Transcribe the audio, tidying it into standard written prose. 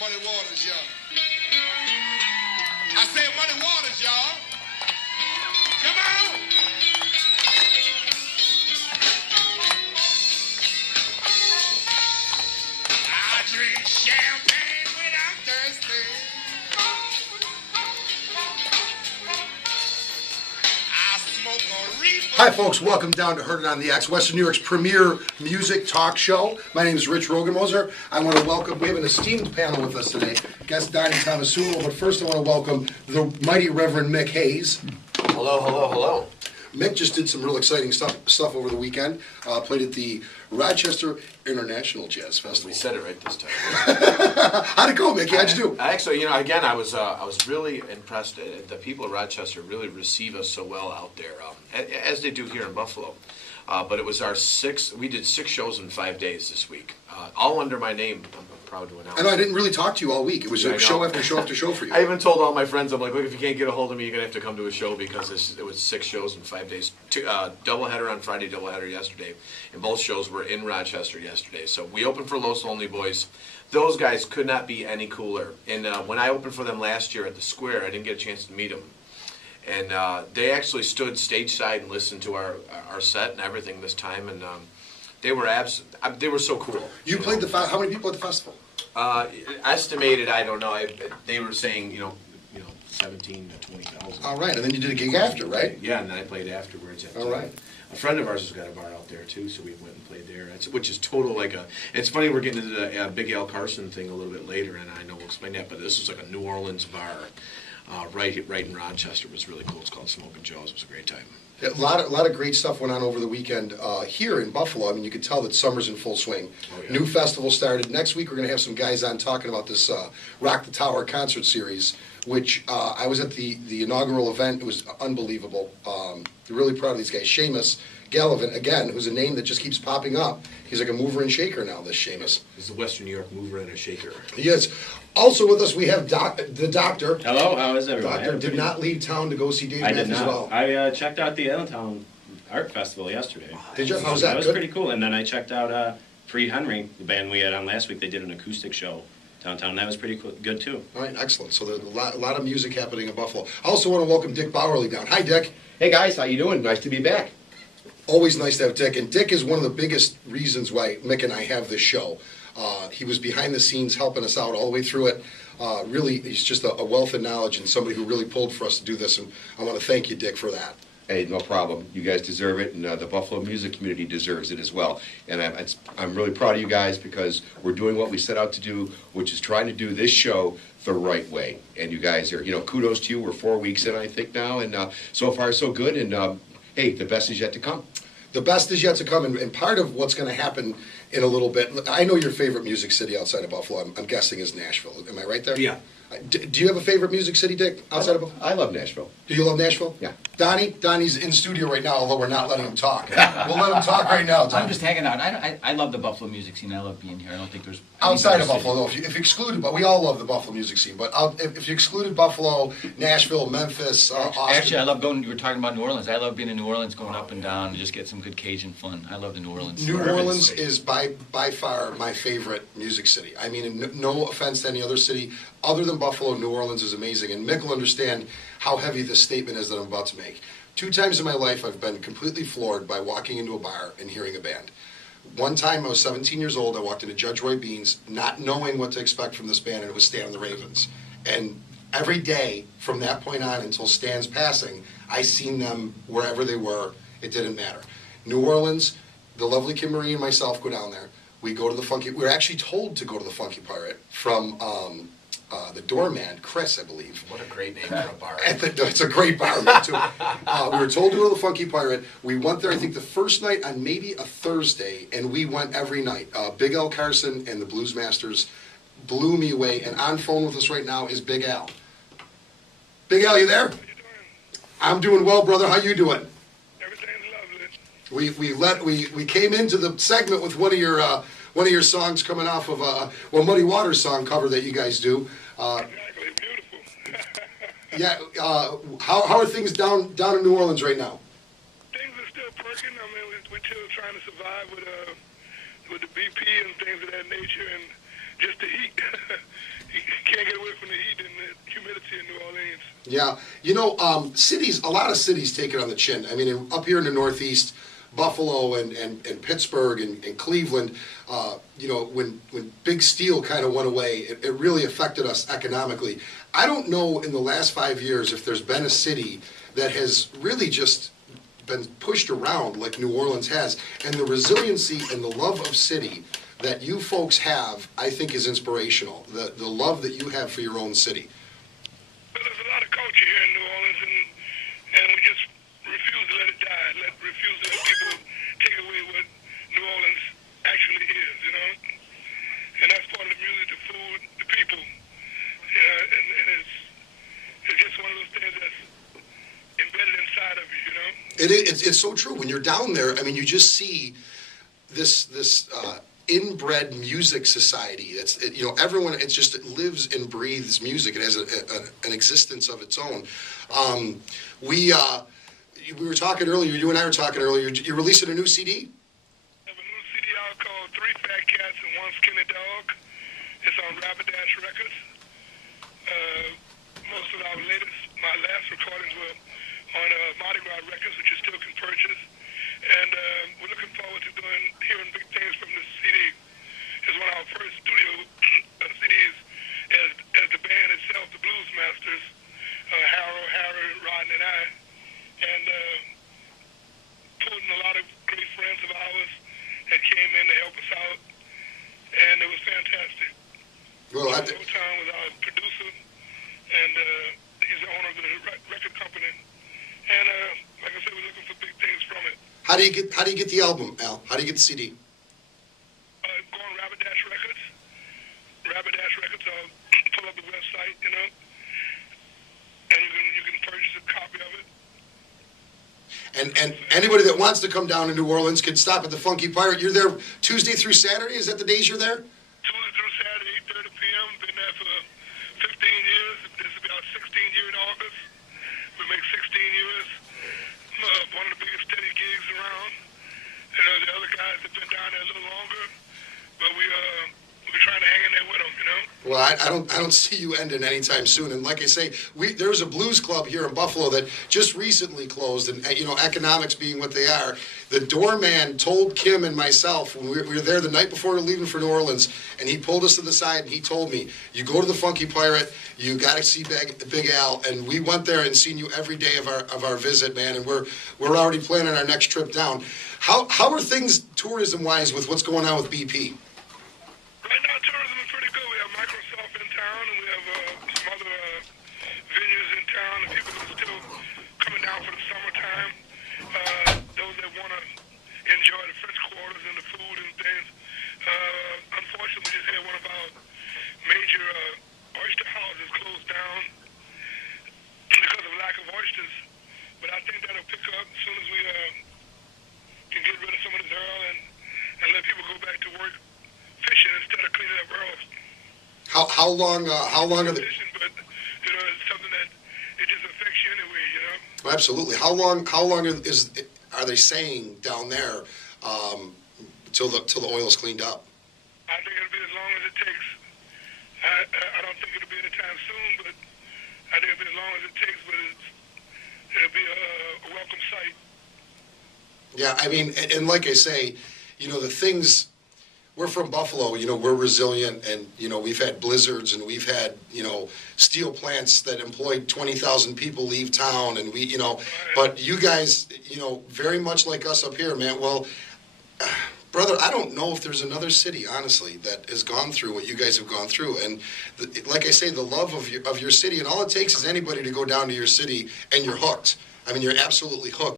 Muddy waters, y'all. I said muddy waters, y'all. Come on. I drink champagne when I'm thirsty. I smoke a reefer. Hi folks, welcome down to Heard It on the X, Western New York's premier music talk show. My name is Rich Rogenmoser. I want to welcome, we have an esteemed panel with us today, guest Donnie Tomasulo, but first I want to welcome the mighty Reverend Mick Hayes. Hello, hello, hello. Mick just did some real exciting stuff over the weekend. Played at the Rochester International Jazz Festival. We said it right this time. How'd it go, Mickey? How'd you do? Actually, again, I was really impressed. The people of Rochester really receive us so well out there, as they do here in Buffalo. But it was our we did 6 shows in 5 days this week, all under my name. I'm proud to announce. I know I didn't really talk to you all week. It was show after show after show for you. I even told all my friends, I'm like, look, if you can't get a hold of me, you're going to have to come to a show because it was 6 shows in 5 days. Doubleheader on Friday, doubleheader yesterday. And both shows were in Rochester yesterday. So we opened for Los Lonely Boys. Those guys could not be any cooler. And when I opened for them last year at the Square, I didn't get a chance to meet them. And they actually stood stage side and listened to our set and everything this time. And they were so cool. You played how many people at the festival? Estimated, I don't know. They were saying, 17 to 20,000. All right, and then you did a gig after, right? Yeah, and then I played afterwards. All right. A friend of ours has got a bar out there too, so we went and played there. Which is total It's funny we're getting into the Big Al Carson thing a little bit later, and I know we'll explain that. But this was like a New Orleans bar, right in Rochester. It was really cool. It's called Smoking Joe's. It was a great time. A lot of great stuff went on over the weekend here in Buffalo. I mean, you could tell that summer's in full swing. Oh, yeah. New festival started. Next week we're going to have some guys on talking about this Rock the Tower concert series, which I was at the inaugural event. It was unbelievable. Really proud of these guys. Seamus Gallivan, again, who's a name that just keeps popping up. He's like a mover and shaker now, this Seamus. He's a Western New York mover and a shaker. He is. Also with us, we have the doctor. Hello, how is everyone? Doctor did not leave town to go see Dave Matthews as well. I checked out the Allentown Art Festival yesterday. Did you? How was that? That was Good? pretty cool. And then I checked out Free Henry, the band we had on last week. They did an acoustic show downtown. That was pretty cool, good too. All right, excellent. So there's a lot of music happening in Buffalo. I also want to welcome Dick Bowerly down. Hi, Dick. Hey guys, how you doing? Nice to be back. Always nice to have Dick, and Dick is one of the biggest reasons why Mick and I have this show. He was behind the scenes helping us out all the way through it. Really, he's just a wealth of knowledge and somebody who really pulled for us to do this, and I want to thank you, Dick, for that. Hey, no problem. You guys deserve it, and the Buffalo music community deserves it as well. And I'm really proud of you guys because we're doing what we set out to do, which is trying to do this show the right way. And you guys are, kudos to you. We're 4 weeks in, I think, now, and so far so good. And hey, the best is yet to come. The best is yet to come, and part of what's going to happen in a little bit, I know your favorite music city outside of Buffalo, I'm guessing is Nashville. Am I right there? Yeah. Do you have a favorite music city, Dick, outside of Buffalo? I love Nashville. Do you love Nashville? Yeah. Donnie's in studio right now, although we're not letting him talk. We'll let him talk right now, Donnie. I'm just hanging out. I love the Buffalo music scene. I love being here. I don't think there's... Outside of Buffalo, though, if you excluded, but we all love the Buffalo music scene, but if you excluded Buffalo, Nashville, Memphis, Austin... Actually, I love going... You were talking about New Orleans. I love being in New Orleans, going up and down, and just get some good Cajun fun. I love the New Orleans. New Orleans is by far my favorite music city. I mean, no offense to any other city, other than Buffalo, New Orleans is amazing, and Mick will understand how heavy this statement is that I'm about to make. 2 times in my life, I've been completely floored by walking into a bar and hearing a band. One time, I was 17 years old, I walked into Judge Roy Bean's, not knowing what to expect from this band, and it was Stan and the Ravens. And every day, from that point on until Stan's passing, I seen them wherever they were. It didn't matter. New Orleans, the lovely Kim Marie and myself go down there. We go to the Funky... We were actually told to go to the Funky Pirate from... the doorman, Chris, I believe. What a great name for a bar. It's a great bar, man, too. We were told to go to the Funky Pirate. We went there, I think, the first night on maybe a Thursday, and we went every night. Big Al Carson and the Blues Masters blew me away, and on phone with us right now is Big Al. Big Al, you there? How you doing? I'm doing well, brother. How you doing? Everything's We lovely. came into the segment with one of your songs coming off of Muddy Waters song cover that you guys do. Exactly, beautiful. Yeah, how are things down in New Orleans right now? Things are still perking. I mean, we're still trying to survive with the BP and things of that nature, and just the heat. You can't get away from the heat and the humidity in New Orleans. Yeah, cities, a lot of cities take it on the chin. I mean, up here in the Northeast, Buffalo and Pittsburgh and Cleveland, when Big Steel kind of went away, it really affected us economically. I don't know in the last 5 years if there's been a city that has really just been pushed around like New Orleans has. And the resiliency and the love of city that you folks have, I think, is inspirational. The love that you have for your own city. But there's a lot of culture here in New Orleans, and we just refuse to let it die. Refuse to let people take away what New Orleans actually is, And that's part of the music, the food, the people. And it's just one of those things that's embedded inside of you, It's so true. When you're down there, I mean, you just see this inbred music society. Everyone. It lives and breathes music. It has an existence of its own. We were talking earlier. You and I were talking earlier. You're releasing a new CD. I have a new CD out called Three Fat Cats and One Skinny Dog. It's on Rapidash Records. Most of my last recordings were on Mardi Gras Records, which you still can purchase. And we're looking forward to hearing big things from this CD. It's one of our first studio CDs as the band itself, the Blues Masters, Harry, Rodney, and I. And pulled in a lot of great friends of ours that came in to help us out. And it was fantastic. Well, Tom was our producer, and he's the owner of the record company. And like I said, we're looking for big things from it. How do you get the album, Al? How do you get the CD? Go on Rapidash Records. Rapidash Records. Pull up the website, and you can purchase a copy of it. And anybody that wants to come down to New Orleans can stop at the Funky Pirate. You're there Tuesday through Saturday? Is that the days you're there? Tuesday through Saturday, 8:30 p.m. Been there for 15 years. This will be our 16th year in August. We make 16 years. One of the biggest steady gigs around. The other guys have been down there a little longer, but we're trying to hang in there with them, Well, I don't see you ending anytime soon. And like I say, there's a blues club here in Buffalo that just recently closed. And economics being what they are, the doorman told Kim and myself when we were there the night before we were leaving for New Orleans, and he pulled us to the side and he told me, "You go to the Funky Pirate, you got to see Big Al." And we went there and seen you every day of our visit, man. And we're already planning our next trip down. How are things tourism wise with what's going on with BP? Right now, tourism is pretty good. We have Microsoft in town, and we have some other venues in town. And people are still coming down for the summertime. Those that want to enjoy the French quarters and the food and things. Unfortunately, we just had one of our major oyster houses closed down because of lack of oysters. But I think that'll pick up as soon as we can get rid of some of this oil and let people go back to work fishing instead of cleaning up earls. How long are the? Fishing, but it's something that it just affects you anyway. Absolutely. How long are they saying down there till the oil's cleaned up? I think it'll be as long as it takes. I don't think it'll be anytime soon, but I think it'll be as long as it takes. But it'll be a welcome sight. Yeah, I mean, and like I say, the things. We're from Buffalo, we're resilient, and, we've had blizzards, and we've had, steel plants that employed 20,000 people leave town, and but you guys, very much like us up here, man. Well, brother, I don't know if there's another city, honestly, that has gone through what you guys have gone through. And like I say, the love of your city, and all it takes is anybody to go down to your city, and you're hooked. I mean, you're absolutely hooked.